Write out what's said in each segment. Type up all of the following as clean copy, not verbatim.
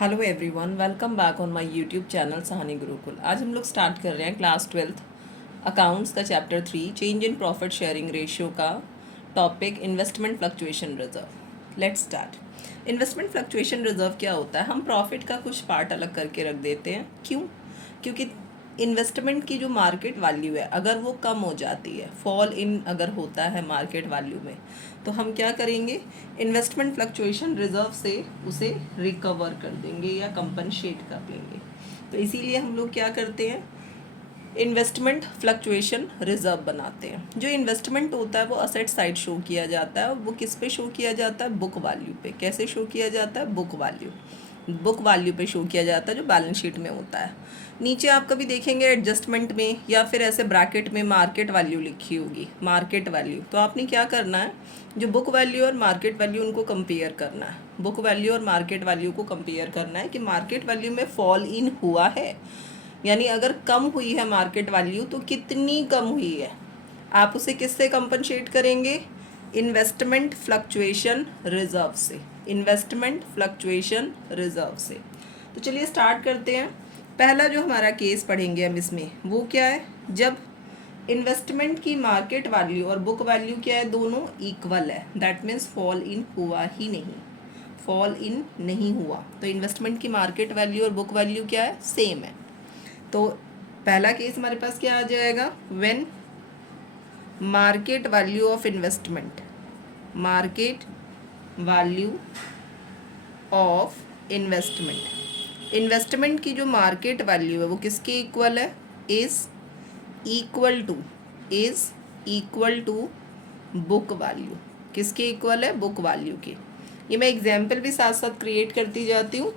Hello everyone, welcome back on my YouTube channel Sahani Gurukul. आज हम लोग स्टार्ट कर रहे हैं क्लास 12th अकाउंट्स का chapter 3 change in profit sharing ratio का topic investment fluctuation reserve. Let's start. Investment fluctuation reserve क्या होता है? हम प्रॉफिट का कुछ पार्ट अलग करके रख देते हैं। क्यों? क्योंकि इन्वेस्टमेंट की जो मार्केट वैल्यू है, अगर वो कम हो जाती है, फॉल इन अगर होता है मार्केट वैल्यू में, तो हम क्या करेंगे? इन्वेस्टमेंट फ्लक्चुएशन रिजर्व से उसे रिकवर कर देंगे या कंपनसेट कर लेंगे। तो इसीलिए हम लोग क्या करते हैं? इन्वेस्टमेंट फ्लक्चुएशन रिजर्व बनाते हैं। जो इन्वेस्टमेंट होता है वो असेट साइड शो किया जाता है। वो किस पे शो किया जाता है? बुक वैल्यू पे। कैसे शो किया जाता है? बुक वैल्यू पे शो किया जाता है, जो बैलेंस शीट में होता है। नीचे आप कभी देखेंगे एडजस्टमेंट में या फिर ऐसे ब्रैकेट में मार्केट वैल्यू लिखी होगी, मार्केट वैल्यू। तो आपने क्या करना है? जो बुक वैल्यू और मार्केट वैल्यू उनको कंपेयर करना है। बुक वैल्यू और मार्केट वैल्यू को कंपेयर करना है कि मार्केट वैल्यू में फॉल इन हुआ है, यानी अगर कम हुई है मार्केट वैल्यू तो कितनी कम हुई है। आप उसे किससे कंपनसेट करेंगे? इन्वेस्टमेंट फ्लक्चुएशन रिजर्व से। इन्वेस्टमेंट फ्लक्चुएशन रिजर्व से। तो चलिए स्टार्ट करते हैं। पहला जो हमारा केस पढ़ेंगे हम इसमें, वो क्या है? जब इन्वेस्टमेंट की मार्केट वैल्यू और बुक वैल्यू क्या है? दोनों इक्वल है। दैट मीन्स फॉल इन हुआ ही नहीं, फॉल इन नहीं हुआ। तो इन्वेस्टमेंट की मार्केट वैल्यू और बुक वैल्यू क्या है? सेम है। तो पहला केस हमारे पास क्या आ जाएगा? When market value of investment, market value of investment की जो मार्केट वैल्यू है वो किसके इक्वल है? Is equal to book value. किसके इक्वल है? बुक वैल्यू के। ये मैं एग्जाम्पल भी साथ साथ क्रिएट करती जाती हूँ,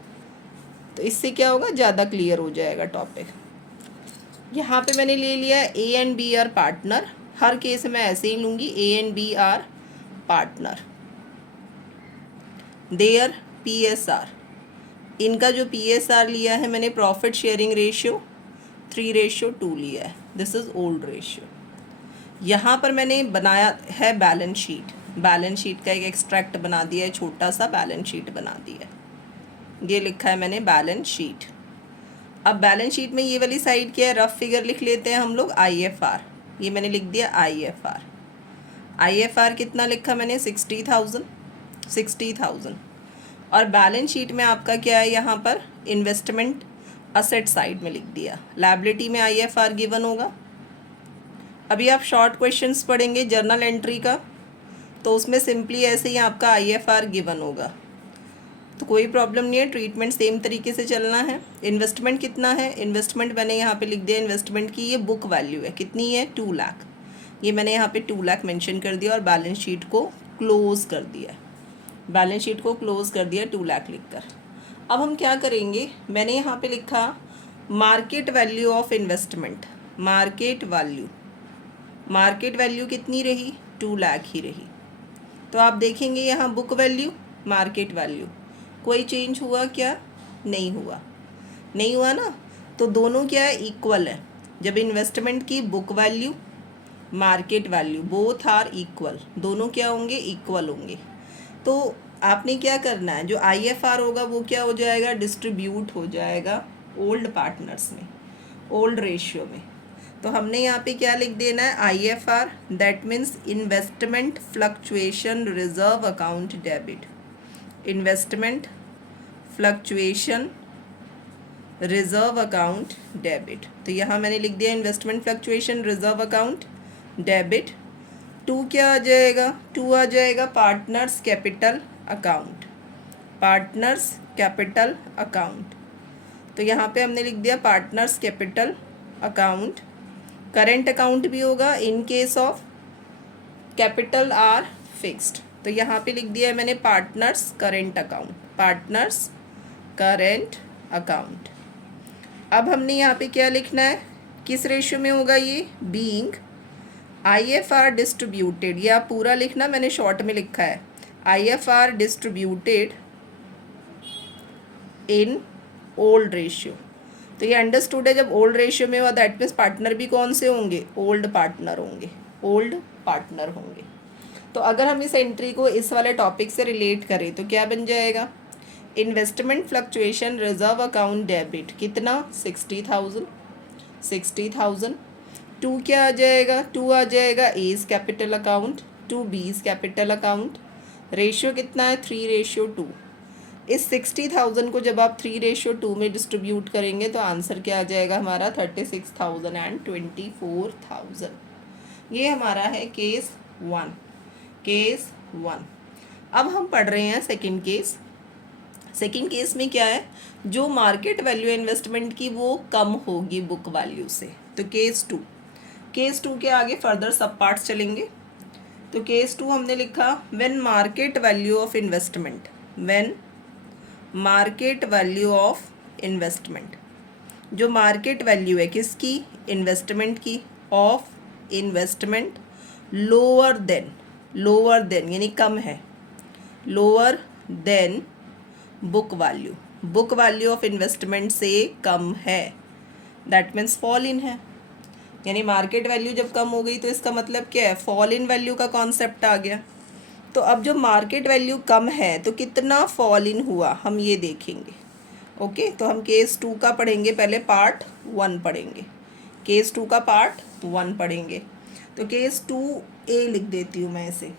तो इससे क्या होगा? ज़्यादा क्लियर हो जाएगा टॉपिक। यहाँ पे मैंने ले लिया A and B are partner. हर केस में ऐसे ही लूँगी, A and B are partner. There PSR, इनका जो PSR लिया है मैंने, प्रॉफिट शेयरिंग रेशियो 3:2 लिया है। This is old ratio. यहाँ पर मैंने बनाया है बैलेंस शीट। बैलेंस शीट का एक एक्सट्रैक्ट बना दिया है, छोटा सा बैलेंस शीट बना दिया है। ये लिखा है मैंने बैलेंस शीट। अब बैलेंस शीट में ये वाली साइड क्या है? रफ फिगर लिख लेते हैं हम लोग, IFR। ये मैंने लिख दिया IFR कितना लिखा मैंने? 60,000। और बैलेंस शीट में आपका क्या है? यहाँ पर इन्वेस्टमेंट असेट साइड में लिख दिया। लायबिलिटी में IFR गिवन होगा। अभी आप शॉर्ट क्वेश्चंस पढ़ेंगे जर्नल एंट्री का, तो उसमें सिंपली ऐसे ही आपका IFR गिवन होगा, तो कोई प्रॉब्लम नहीं है। ट्रीटमेंट सेम तरीके से चलना है। इन्वेस्टमेंट कितना है? इन्वेस्टमेंट मैंने यहाँ पे लिख दिया। इन्वेस्टमेंट की ये बुक वैल्यू है, कितनी है? 2 लाख। ये मैंने यहाँ पे 2 लाख मेंशन कर दिया और बैलेंस शीट को क्लोज कर दिया। बैलेंस शीट को क्लोज कर दिया 2 लाख लिखकर। अब हम क्या करेंगे? मैंने यहाँ पे लिखा market value of investment. Market value कितनी रही? 2 लाख ही रही। तो आप देखेंगे यहाँ बुक वैल्यू, मार्केट वैल्यू, कोई चेंज हुआ क्या? नहीं हुआ ना। तो दोनों क्या है? इक्वल है। जब इन्वेस्टमेंट की book value, market value both are equal, दोनों क्या होंगे? इक्वल होंगे। तो आपने क्या करना है? जो IFR होगा वो क्या हो जाएगा? डिस्ट्रीब्यूट हो जाएगा ओल्ड पार्टनर्स में, ओल्ड रेशियो में। तो हमने यहाँ पे क्या लिख देना है? IFR, that means investment fluctuation reserve account debit. Investment fluctuation reserve account debit. तो यहाँ मैंने लिख दिया investment fluctuation reserve account debit. 2 क्या आ जाएगा? 2 आ जाएगा partners capital account. Partners capital account. तो यहाँ पे हमने लिख दिया partners capital account. Current account भी होगा in case of capital R fixed. तो यहाँ पे लिख दिया है मैंने partners current account, partners current account. अब हमने यहाँ पे क्या लिखना है? किस रेशियो में होगा ये? Being IFR distributed. ये आप पूरा लिखना, मैंने शॉर्ट में लिखा है IFR distributed in old ratio. तो ये अंडरस्टूड है। जब ओल्ड रेशियो में हुआ दैट मीन्स पार्टनर भी कौन से होंगे? ओल्ड पार्टनर होंगे, ओल्ड पार्टनर होंगे। तो अगर हम इस एंट्री को इस वाले टॉपिक से रिलेट करें तो क्या बन जाएगा? Investment fluctuation reserve account debit कितना 60,000 60,000। टू क्या आ जाएगा, टू आ जाएगा A's capital account to B's capital account. Ratio कितना है 3:2। इस 60,000 को जब आप 3:2 में डिस्ट्रीब्यूट करेंगे तो आंसर क्या आ जाएगा हमारा 36,000 एंड 24,000। ये हमारा है केस 1। केस 1। अब हम पढ़ रहे हैं सेकंड केस। सेकंड केस में क्या है, जो मार्केट वैल्यू इन्वेस्टमेंट की वो कम होगी बुक वैल्यू से। तो केस 2, केस 2 के आगे फर्दर सब पार्ट्स चलेंगे। तो केस 2 हमने लिखा when market value of investment, when market value of investment, जो मार्केट वैल्यू है किसकी, इन्वेस्टमेंट की, ऑफ इन्वेस्टमेंट लोअर देन यानी कम है, lower than book value, book value of investment से कम है, दैट मीन्स फॉल इन है। यानी मार्केट वैल्यू जब कम हो गई तो इसका मतलब क्या है, फॉल इन वैल्यू का कॉन्सेप्ट आ गया। तो अब जो मार्केट वैल्यू कम है तो कितना फॉल इन हुआ हम ये देखेंगे। ओके, तो हम केस 2 का पढ़ेंगे, पहले पार्ट 1 पढ़ेंगे, केस 2 का पार्ट 1 पढ़ेंगे। तो केस 2A लिख देती हूँ मैं इसे।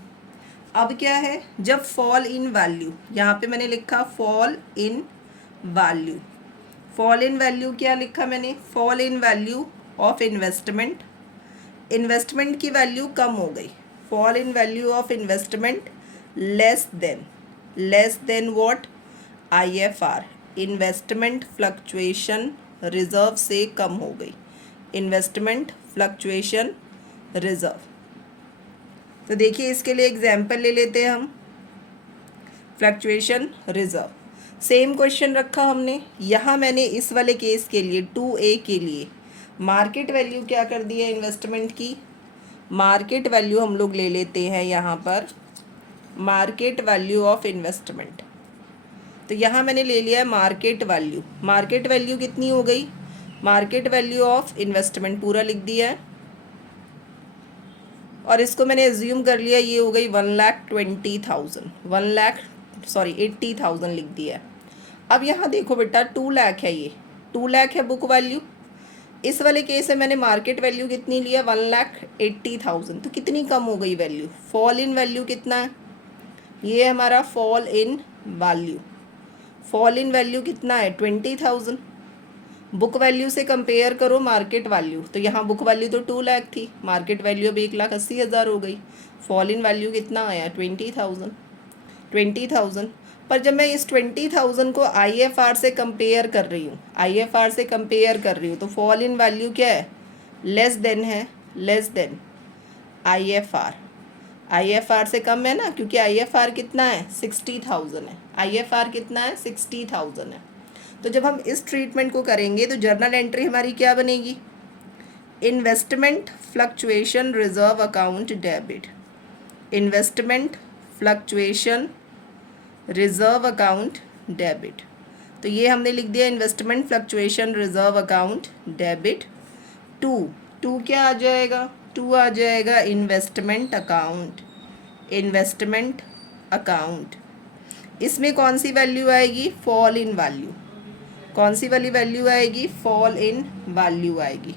अब क्या है, जब फॉल इन वैल्यू, यहाँ पे मैंने लिखा fall in value, fall in value क्या लिखा मैंने, fall in value of investment, investment की वैल्यू कम हो गई, fall in value of investment less than what, IFR, investment fluctuation reserve से कम हो गई, इन्वेस्टमेंट फ्लक्चुएशन रिजर्व। तो देखिए इसके लिए एग्जाम्पल ले लेते हैं हम, फ्लक्चुएशन रिजर्व। सेम क्वेश्चन रखा हमने, यहाँ मैंने इस वाले केस के लिए 2A के लिए मार्केट वैल्यू क्या कर दी है इन्वेस्टमेंट की, मार्केट वैल्यू हम लोग ले लेते हैं यहाँ पर मार्केट वैल्यू ऑफ इन्वेस्टमेंट। तो यहाँ मैंने ले लिया है मार्केट वैल्यू, मार्केट वैल्यू कितनी हो गई, मार्केट वैल्यू ऑफ इन्वेस्टमेंट पूरा लिख दिया है और इसको मैंने एज्यूम कर लिया ये हो गई 1,20,000, 80,000 लिख दिया है। अब यहाँ देखो बेटा 2 लाख है, ये 2 लाख है बुक वैल्यू, इस वाले केस में मैंने मार्केट वैल्यू कितनी लिया 1,80,000, तो कितनी कम हो गई वैल्यू, फॉल इन वैल्यू कितना है, ये हमारा fall in value, fall in value कितना है 20,000। बुक वैल्यू से कंपेयर करो मार्केट वैल्यू, तो यहाँ बुक वैल्यू तो 2 लाख थी, मार्केट वैल्यू अब 1,80,000 हो गई, फॉल इन वैल्यू कितना आया 20,000। पर जब मैं इस 20,000 को IFR से कंपेयर कर रही हूँ, IFR से कंपेयर कर रही हूँ, तो फॉल इन वैल्यू क्या है, लेस देन है, लेस देन IFR, IFR से कम है ना, क्योंकि IFR कितना है 60,000 है, IFR कितना है 60,000 है। तो जब हम इस ट्रीटमेंट को करेंगे तो जर्नल एंट्री हमारी क्या बनेगी, investment fluctuation reserve account debit, investment fluctuation reserve account debit. तो ये हमने लिख दिया investment fluctuation reserve account debit to क्या आ जाएगा, 2 आ जाएगा इन्वेस्टमेंट अकाउंट, इन्वेस्टमेंट अकाउंट। इसमें कौन सी वैल्यू आएगी, फॉल इन वैल्यू, कौन सी वाली वैल्यू आएगी, फॉल इन वैल्यू आएगी।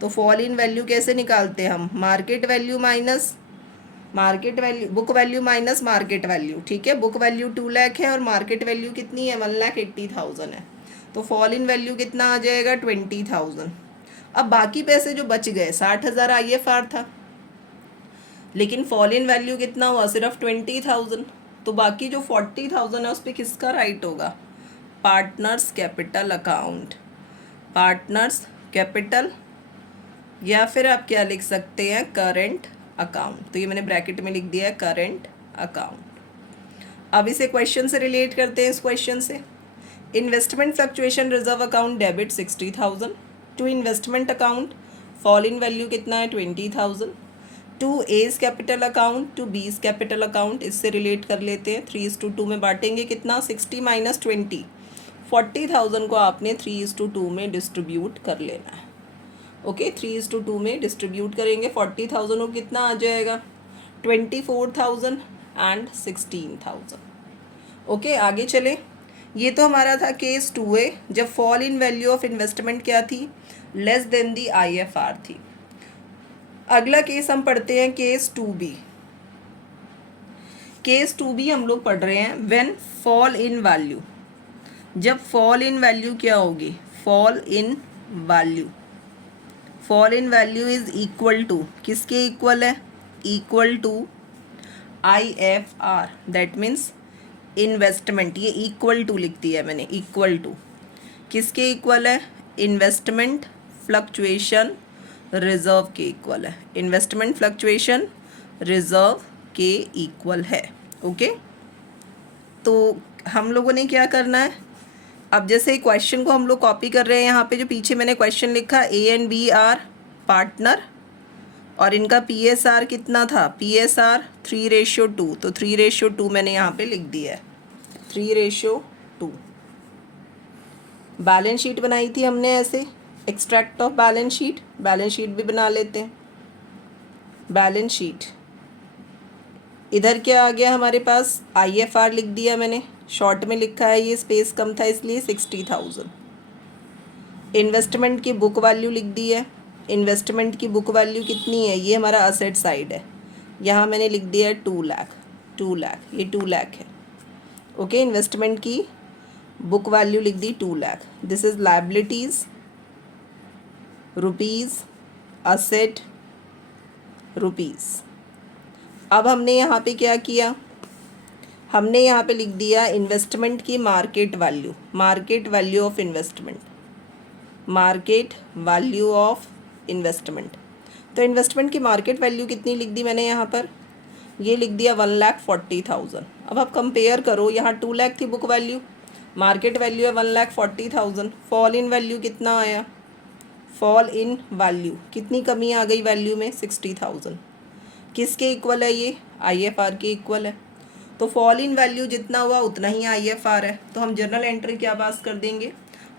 तो फॉल इन वैल्यू कैसे निकालते हैं हम, market value minus market value, book value minus market value, ठीक है। बुक वैल्यू 2 लाख है और मार्केट वैल्यू कितनी है 1,80,000 है, तो फॉल इन वैल्यू कितना आ जाएगा 20,000। अब बाकी पैसे जो बच गए 60,000 IFR था, लेकिन फॉल इन वैल्यू कितना हुआ सिर्फ 20,000, तो बाकी जो 40,000 है उस पर किसका राइट होगा, partners capital account, partners capital, या फिर आप क्या लिख सकते हैं करेंट अकाउंट। तो ये मैंने ब्रैकेट में लिख दिया है करेंट अकाउंट। अब इसे क्वेश्चन से रिलेट करते हैं, इस क्वेश्चन से, investment fluctuation reserve account debit 60,000 to investment account, fall in value कितना है 20,000, to A's capital account to B's capital account, इससे रिलेट कर लेते हैं, 3:2 में बांटेंगे कितना 60 - 20, 40,000 को आपने 3:2 में डिस्ट्रीब्यूट कर लेना है। ओके, 3:2 में डिस्ट्रीब्यूट करेंगे, 40,000 को कितना आ जाएगा 24,000 एंड 16,000। ओके, आगे चले, ये तो हमारा था केस 2A, जब fall in value of investment क्या थी, लेस देन दी IFR थी। अगला केस हम पढ़ते हैं केस 2B। केस 2B हम लोग पढ़ रहे हैं व्हेन फॉल इन वैल्यू, जब फॉल इन वैल्यू क्या होगी, fall in value, fall in value is equal to, किसके इक्वल है, equal to IFR, that means investment, ये इक्वल टू लिख दिया है मैंने, इक्वल टू किसके इक्वल है, इन्वेस्टमेंट फ्लक्चुएशन रिजर्व के इक्वल है, इन्वेस्टमेंट फ्लक्चुएशन रिजर्व के इक्वल है। ओके, तो हम लोगों ने क्या करना है, अब जैसे क्वेश्चन को हम लोग कॉपी कर रहे हैं, यहाँ पे जो पीछे मैंने क्वेश्चन लिखा A and B are partner और इनका PSR कितना था, PSR 3:2, तो 3:2 मैंने यहाँ पे लिख दिया है, 3:2। बैलेंस शीट बनाई थी हमने ऐसे, extract of balance sheet, balance sheet भी बना लेते हैं। बैलेंस शीट इधर क्या आ गया हमारे पास, IFR लिख दिया मैंने, शॉर्ट में लिखा है, ये स्पेस कम था इसलिए 60,000। इन्वेस्टमेंट की बुक वैल्यू लिख दी है, इन्वेस्टमेंट की बुक वैल्यू कितनी है, ये हमारा असेट साइड है, यहाँ मैंने लिख दिया है 2 लाख, 2 लाख, ये 2 लाख है। ओके, इन्वेस्टमेंट की बुक वैल्यू लिख दी 2 lakh. This is liabilities rupees, asset rupees. अब हमने यहाँ पे क्या किया, हमने यहाँ पे लिख दिया इन्वेस्टमेंट की market value, market value of investment, market value of investment. तो इन्वेस्टमेंट की मार्केट वैल्यू कितनी लिख दी मैंने यहाँ पर, ये लिख दिया 1,40,000। अब आप कंपेयर करो, यहाँ 2 लाख थी बुक वैल्यू, मार्केट वैल्यू है 1,40,000, फॉल इन वैल्यू कितना आया, फॉल इन वैल्यू कितनी कमी आ गई वैल्यू में, 60,000। किसके इक्वल है ये, IFR के इक्वल है। तो फॉल इन वैल्यू जितना हुआ उतना ही IFR है, तो हम जर्नल एंट्री क्या पास कर देंगे,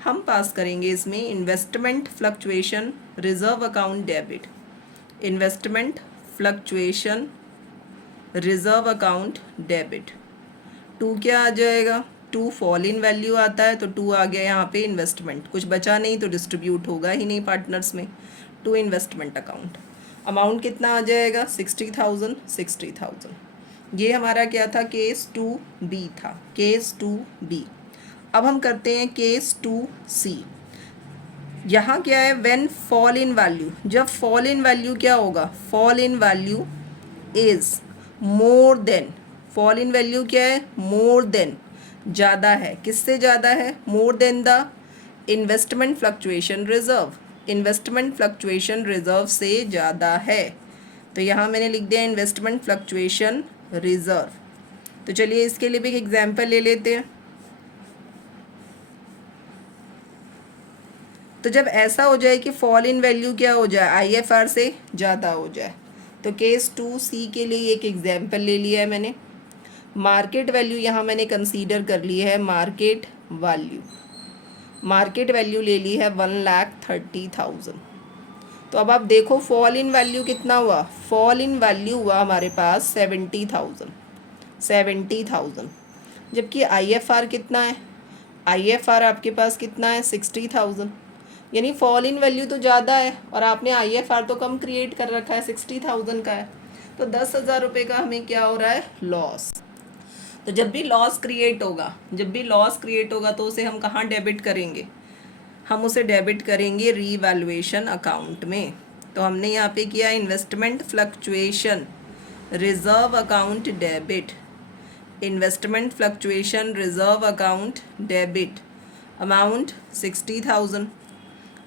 हम पास करेंगे इसमें investment fluctuation reserve account debit, investment fluctuation reserve account debit. 2 क्या आ जाएगा, 2 फॉल इन वैल्यू आता है, तो 2 आ गया यहाँ पे इन्वेस्टमेंट, कुछ बचा नहीं तो डिस्ट्रीब्यूट होगा ही नहीं पार्टनर्स में, 2 इन्वेस्टमेंट अकाउंट। अमाउंट कितना आ जाएगा, 60,000, 60,000। ये हमारा क्या था, केस 2B था, केस 2B। अब हम करते हैं केस 2C। यहाँ क्या है, व्हेन फॉल इन वैल्यू, जब फॉल इन वैल्यू क्या होगा, fall in value is more than, fall in value क्या है, मोर देन, ज़्यादा है, किससे ज़्यादा है, more than the investment fluctuation reserve, investment fluctuation reserve से ज़्यादा है। तो यहाँ मैंने लिख दिया इन्वेस्टमेंट फ्लक्चुएशन रिजर्व। तो चलिए इसके लिए भी एक एग्जाम्पल ले लेते हैं। तो जब ऐसा हो जाए कि फॉल इन वैल्यू क्या हो जाए, IFR से ज़्यादा हो जाए, तो केस 2C के लिए एक एग्जाम्पल ले लिया है मैंने। मार्केट वैल्यू यहाँ मैंने कंसीडर कर ली है, मार्केट वैल्यू, मार्केट वैल्यू ले ली है 1,30,000। तो अब आप देखो फॉल इन वैल्यू कितना हुआ, फॉल इन वैल्यू हुआ हमारे पास 70,000, 70,000, जबकि IFR कितना है, IFR आपके पास कितना है, 60,000। यानी फॉल इन वैल्यू तो ज़्यादा है और आपने IFR तो कम क्रिएट कर रखा है, 60,000 का है, तो 10,000 रुपये का हमें क्या हो रहा है, लॉस। तो जब भी लॉस क्रिएट होगा, जब भी लॉस क्रिएट होगा तो उसे हम कहाँ डेबिट करेंगे, हम उसे डेबिट करेंगे रीवैल्यूएशन अकाउंट में। तो हमने यहाँ पे किया investment fluctuation reserve account debit, investment fluctuation reserve account debit, amount 60,000,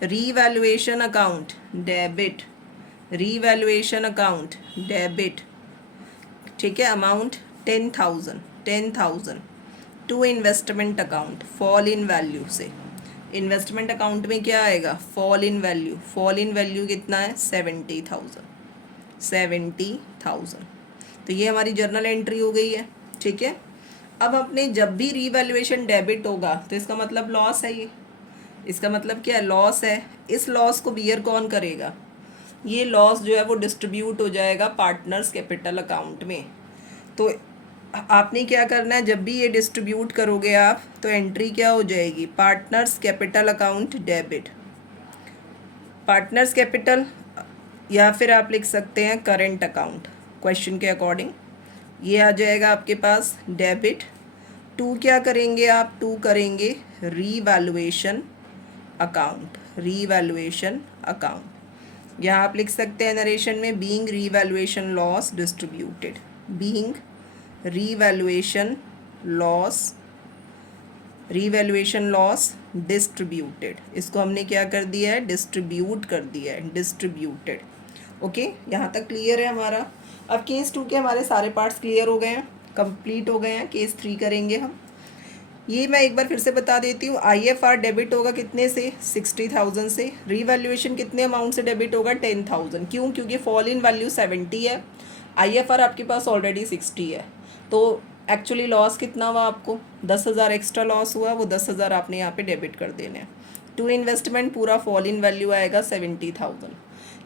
revaluation account debit, revaluation account debit, ठीक है, amount 10,000, 10,000 to investment account, fall in value से। इन्वेस्टमेंट अकाउंट में क्या आएगा, fall in value, fall in value कितना है, 70,000, 70,000। तो ये हमारी जर्नल एंट्री हो गई है, ठीक है। अब अपने जब भी रीवैल्यूएशन डेबिट होगा तो इसका मतलब लॉस है, ये इसका मतलब क्या है, लॉस है। इस लॉस को बियर कौन करेगा, ये लॉस जो है वो डिस्ट्रीब्यूट हो जाएगा पार्टनर्स कैपिटल अकाउंट में। तो आपने क्या करना है, जब भी ये डिस्ट्रीब्यूट करोगे आप तो एंट्री क्या हो जाएगी, partners capital account debit, partners capital, या फिर आप लिख सकते हैं करेंट अकाउंट, क्वेश्चन के अकॉर्डिंग ये आ जाएगा आपके पास डेबिट। टू क्या करेंगे आप, टू करेंगे रीवैल्यूएशन अकाउंट, रीवैल्यूएशन अकाउंट, यहाँ आप लिख सकते हैं नरेशन में being revaluation loss distributed, being revaluation loss, revaluation loss distributed, इसको हमने क्या कर दिया है, डिस्ट्रीब्यूट कर दिया है, डिस्ट्रीब्यूटेड। ओके, यहाँ तक क्लियर है हमारा। अब केस 2 के हमारे सारे पार्ट्स क्लियर हो गए हैं, कंप्लीट हो गए हैं। केस 3 करेंगे हम। ये मैं एक बार फिर से बता देती हूँ, IFR डेबिट होगा कितने से, 60,000 से। रीवैल्यूएशन कितने अमाउंट से डेबिट होगा, 10,000। क्यों, क्योंकि फॉल इन वैल्यू 70 है, IFR आपके पास ऑलरेडी 60 है, तो एक्चुअली लॉस कितना हुआ आपको, 10,000 एक्स्ट्रा लॉस हुआ, वो 10,000 आपने यहाँ पे डेबिट कर देने हैं। टू इन्वेस्टमेंट पूरा फॉल इन वैल्यू आएगा 70,000।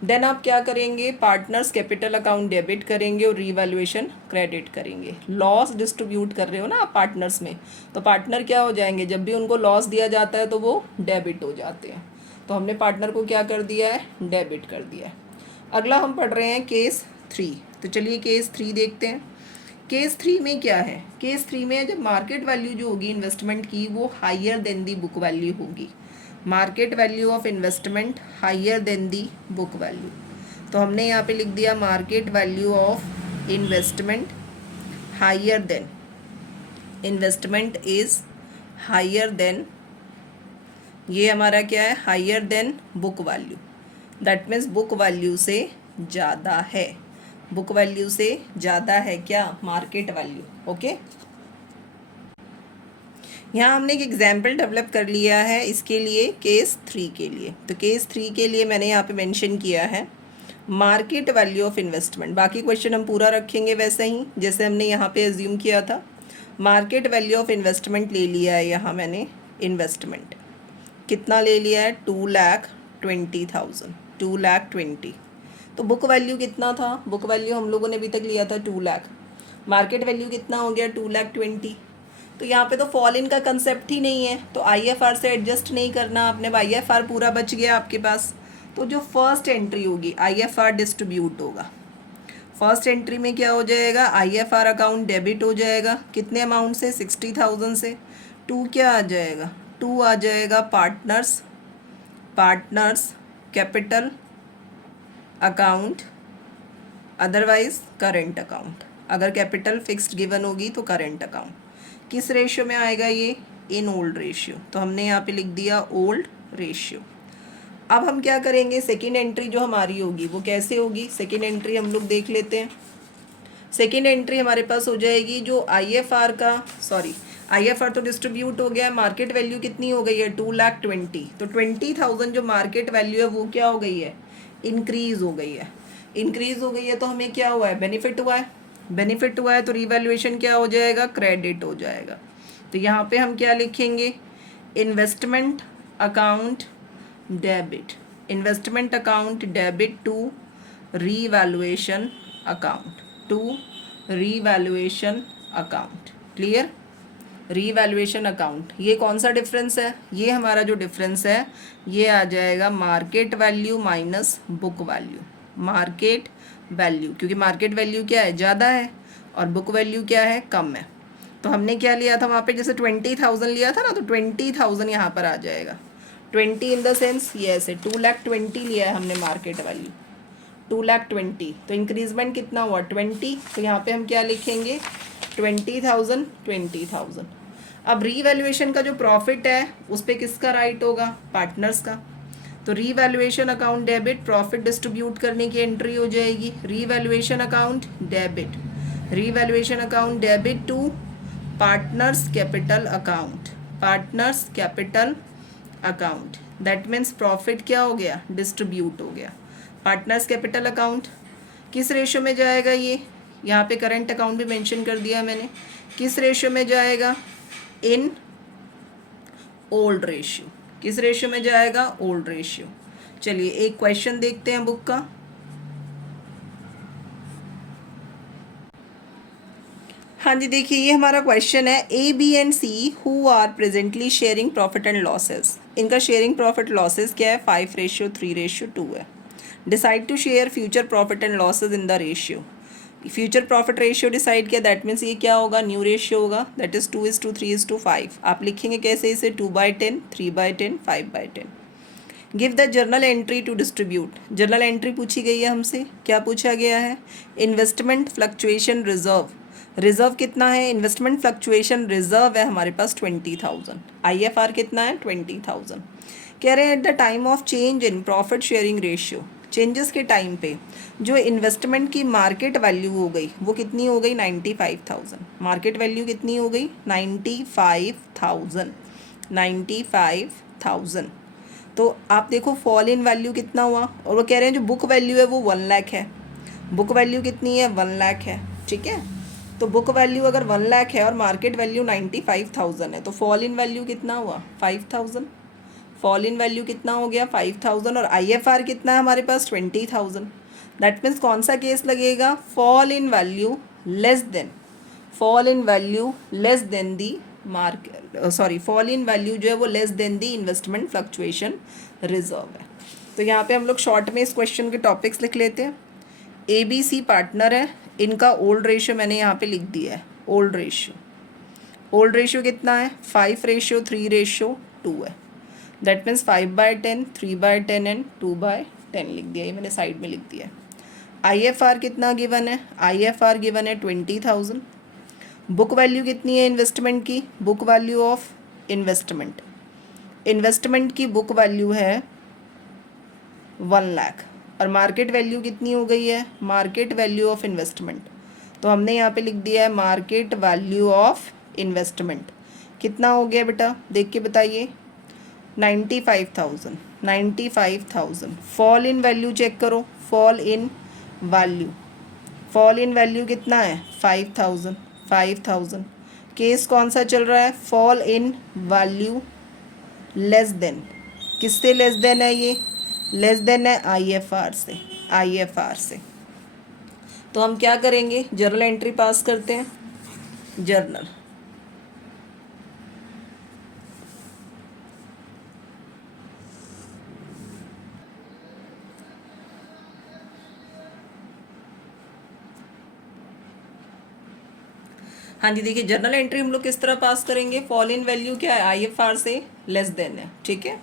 देन आप क्या करेंगे, पार्टनर्स कैपिटल अकाउंट डेबिट करेंगे और रीवैल्यूएशन क्रेडिट करेंगे। लॉस डिस्ट्रीब्यूट कर रहे हो ना आप पार्टनर्स में, तो पार्टनर क्या हो जाएंगे, जब भी उनको लॉस दिया जाता है तो वो डेबिट हो जाते हैं। तो हमने पार्टनर को क्या कर दिया है, डेबिट कर दिया है। अगला हम पढ़ रहे हैं केस 3। तो चलिए केस 3 देखते हैं। केस 3 में क्या है, केस 3 में जब मार्केट वैल्यू जो होगी इन्वेस्टमेंट की वो higher than the book value होगी, market value of investment higher than the book value. तो हमने यहाँ पे लिख दिया market value of investment higher than, investment is higher than, ये हमारा क्या है, higher than book value. That means book value से ज़्यादा है, बुक वैल्यू से ज़्यादा है क्या, मार्केट वैल्यू। ओके, यहाँ हमने एक एग्जाम्पल डेवलप कर लिया है इसके लिए, केस 3 के लिए। तो केस 3 के लिए मैंने यहाँ पे मेंशन किया है मार्केट वैल्यू ऑफ इन्वेस्टमेंट। बाकी क्वेश्चन हम पूरा रखेंगे वैसे ही जैसे हमने यहाँ पे एज्यूम किया था। मार्केट वैल्यू ऑफ इन्वेस्टमेंट ले लिया है यहाँ मैंने, इन्वेस्टमेंट कितना ले लिया है, 2,20,000, 2,20,000। तो बुक वैल्यू कितना था, बुक वैल्यू हम लोगों ने अभी तक लिया था 2 लाख, मार्केट वैल्यू कितना हो गया 2,20,000। तो यहाँ पे तो फॉल इन का कंसेप्ट ही नहीं है, तो IFR से एडजस्ट नहीं करना आपने, IFR पूरा बच गया आपके पास। तो जो फर्स्ट एंट्री होगी IFR डिस्ट्रीब्यूट होगा, फर्स्ट एंट्री में क्या हो जाएगा, IFR अकाउंट डेबिट हो जाएगा, कितने अमाउंट से, 60,000 से। टू क्या आ जाएगा, टू आ जाएगा partners, partners capital account, otherwise current account. अगर कैपिटल फिक्स्ड गिवन होगी तो करेंट अकाउंट। किस रेशियो में आएगा ये, इन ओल्ड रेशियो। तो हमने यहाँ पे लिख दिया ओल्ड रेशियो। अब हम क्या करेंगे, सेकेंड एंट्री जो हमारी होगी वो कैसे होगी, सेकेंड एंट्री हम लोग देख लेते हैं। सेकेंड एंट्री हमारे पास हो जाएगी जो IFR का, सॉरी IFR तो डिस्ट्रीब्यूट हो गया, मार्केट वैल्यू कितनी हो गई है 2,20,000। तो 20,000 जो मार्केट वैल्यू है वो क्या हो गई है, इंक्रीज हो गई है, इंक्रीज हो गई है। तो हमें क्या हुआ है, बेनिफिट हुआ है, बेनिफिट हुआ है। तो रिवैल्यूएशन क्या हो जाएगा, क्रेडिट हो जाएगा। तो यहाँ पे हम क्या लिखेंगे, investment account debit, investment account debit to revaluation account, to revaluation account. Clear, revaluation account. ये कौन सा डिफरेंस है, ये हमारा जो डिफरेंस है ये आ जाएगा market value minus book value, market value, क्योंकि मार्केट वैल्यू क्या है, ज़्यादा है और बुक वैल्यू क्या है, कम है। तो हमने क्या लिया था वहाँ पे, जैसे 20,000 लिया था ना, तो 20,000 यहाँ पर आ जाएगा। 20 इन द सेंस ये ऐसे 2,20,000 लिया है हमने मार्केट वैल्यू, 2,20,000। तो इंक्रीजमेंट कितना हुआ 20। तो यहाँ पे हम क्या लिखेंगे 20,000, 20,000। अब रीवैल्यूएशन का जो प्रॉफिट है उस पर किसका राइट होगा, पार्टनर्स का। तो revaluation account debit, profit distribute करने की एंट्री हो जाएगी, revaluation account debit, revaluation account debit to partners capital account, partners capital account. That means profit क्या हो गया, डिस्ट्रीब्यूट हो गया। पार्टनर्स कैपिटल अकाउंट किस रेशियो में जाएगा, ये यहाँ पे करंट अकाउंट भी मेंशन कर दिया मैंने, किस रेशियो में जाएगा, इन ओल्ड रेशियो। किस रेशियो में जाएगा, ओल्ड रेशियो। चलिए एक क्वेश्चन देखते हैं बुक का। हाँ जी, देखिए ये हमारा क्वेश्चन है, A B and C who are presently sharing profit and losses. इनका शेयरिंग प्रॉफिट लॉसेस क्या है, 5:3:2 है। Decide to share future profit and losses in the ratio. Future profit ratio decide किया, दैट मीन्स ये क्या होगा, new ratio होगा, that is 2:3:5। आप लिखेंगे कैसे इसे, 2/10, 3/10, 5/10। Give the journal entry to distribute. Journal entry पूछी गई है हमसे, क्या पूछा गया है, इन्वेस्टमेंट फ्लक्चुएशन रिजर्व। रिजर्व कितना है, इन्वेस्टमेंट फ्लक्चुएशन रिजर्व है हमारे पास 20,000। IFR कितना है, 20,000। कह रहे हैं at the time of change in profit sharing ratio, changes के टाइम पे जो इन्वेस्टमेंट की मार्केट वैल्यू हो गई वो कितनी हो गई, 95,000। मार्केट वैल्यू कितनी हो गई, 95,000, 95,000। तो आप देखो फॉल इन वैल्यू कितना हुआ, और वो कह रहे हैं जो बुक वैल्यू है वो 1 लाख है। बुक वैल्यू कितनी है, 1 लाख है, ठीक है। तो बुक वैल्यू अगर 1 लाख है और मार्केट वैल्यू 95,000 है, तो फॉल इन वैल्यू कितना हुआ, 5,000। फॉल इन वैल्यू कितना हो गया, 5,000, और IFR कितना है हमारे पास, 20,000। दैट मीन्स कौन सा केस लगेगा, fall in value less than, fall in value less than the fall in value जो है वो लेस देन दी इन्वेस्टमेंट फ्लक्चुएशन रिजर्व है। तो यहाँ पे हम लोग शॉर्ट में इस क्वेश्चन के टॉपिक्स लिख लेते हैं। ABC पार्टनर है, इनका ओल्ड रेशियो मैंने यहाँ पे लिख दिया है, ओल्ड रेशियो कितना है, 5:3:2 है। दैट मीन्स 5/10, 3/10 एंड 2/10 लिख दिया, ये मैंने साइड में लिख दिया है। IFR कितना गिवन है, IFR गिवन है 20,000। बुक वैल्यू कितनी है इन्वेस्टमेंट की, book value of investment, investment की बुक वैल्यू है 1 लाख, और मार्केट वैल्यू कितनी हो गई है, मार्केट वैल्यू ऑफ इन्वेस्टमेंट, तो हमने यहाँ पे लिख दिया है मार्केट वैल्यू ऑफ इन्वेस्टमेंट। कितना हो गया बेटा, देख के बताइए, 95,000, 95,000। फॉल इन वैल्यू चेक करो, fall in value, fall in value कितना है, 5,000, 5,000। केस कौन सा चल रहा है, fall in value less than, किससे लेस देन है ये, लेस देन है IFR से, IFR से। तो हम क्या करेंगे, जर्नल एंट्री पास करते हैं, जर्नल। हाँ जी, देखिए जर्नल एंट्री हम लोग किस तरह पास करेंगे, फॉल इन वैल्यू क्या है, IFR से लेस देन है, ठीक है।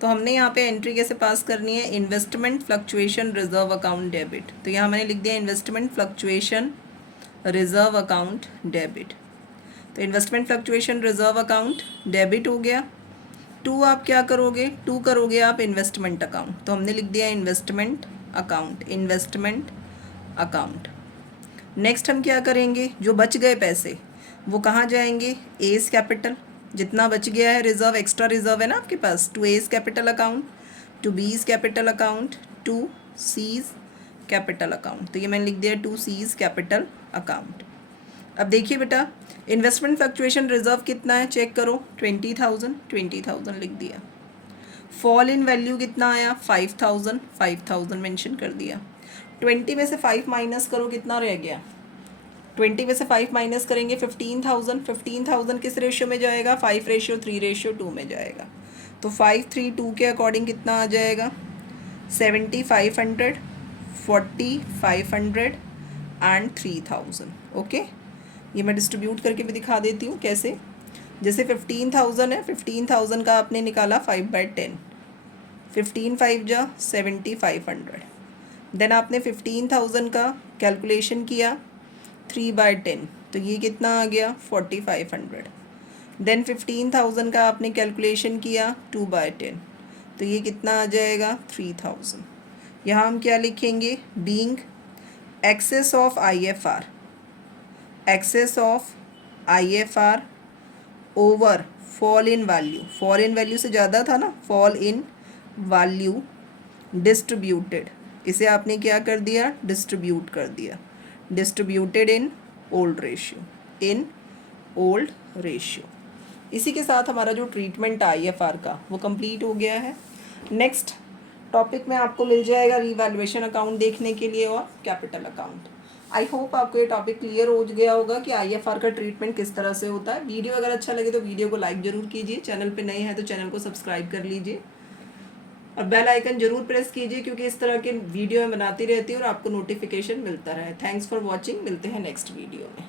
तो हमने यहाँ पे एंट्री कैसे पास करनी है, investment fluctuation reserve account debit. तो यहाँ मैंने लिख दिया investment fluctuation reserve account debit. तो investment fluctuation reserve account debit हो गया। 2 आप क्या करोगे, 2 करोगे आप इन्वेस्टमेंट अकाउंट, तो हमने लिख दिया investment account, investment account. Next हम क्या करेंगे, जो बच गए पैसे वो कहाँ जाएंगे, एस कैपिटल, जितना बच गया है रिजर्व, एक्स्ट्रा रिजर्व है ना आपके पास, to A's capital account, to B's capital account, to C's capital account. तो ये मैंने लिख दिया टू सीज कैपिटल अकाउंट। अब देखिए बेटा, इन्वेस्टमेंट फ्लक्चुएशन रिजर्व कितना है चेक करो, 20,000, 20,000 लिख दिया। फॉल इन वैल्यू कितना आया, 5,000, 5,000 मेंशन कर दिया। 20 में से 5 माइनस करो, कितना रह गया, 20 में से 5 माइनस करेंगे 15,000। 15,000 किस रेशियो में जाएगा, 5:3:2 में जाएगा। तो 5:3:2 के अकॉर्डिंग कितना आ जाएगा, 7,500, 4,500 एंड 3,000। ओके, ये मैं डिस्ट्रीब्यूट करके भी दिखा देती हूँ कैसे। जैसे 15,000 है, 15,000 का आपने निकाला 5/10, 15 5 जा 7,500। देन आपने 15,000 का कैलकुलेशन किया 3/10, तो ये कितना आ गया 4,500। देन 15,000 का आपने कैलकुलेशन किया 2/10, तो ये कितना आ जाएगा 3,000। यहाँ हम क्या लिखेंगे, being excess of IFR, excess of IFR over fall in value, fall in value से ज़्यादा था ना, फॉल इन वैल्यू डिस्ट्रीब्यूटेड, इसे आपने क्या कर दिया, डिस्ट्रीब्यूट कर दिया, distributed in old ratio, in old ratio. इसी के साथ हमारा जो ट्रीटमेंट IFR का वो कंप्लीट हो गया है। नेक्स्ट टॉपिक में आपको मिल जाएगा रीवैल्यूएशन अकाउंट देखने के लिए और कैपिटल अकाउंट। आई होप आपको ये टॉपिक क्लियर हो गया होगा कि IFR का ट्रीटमेंट किस तरह से होता है। वीडियो अगर अच्छा लगे तो वीडियो को लाइक ज़रूर कीजिए, चैनल पे नए हैं तो चैनल को सब्सक्राइब कर लीजिए और बेल आइकन ज़रूर प्रेस कीजिए, क्योंकि इस तरह के वीडियो मैं बनाती रहती हूँ और आपको नोटिफिकेशन मिलता रहे। थैंक्स फॉर वॉचिंग, मिलते हैं नेक्स्ट वीडियो में।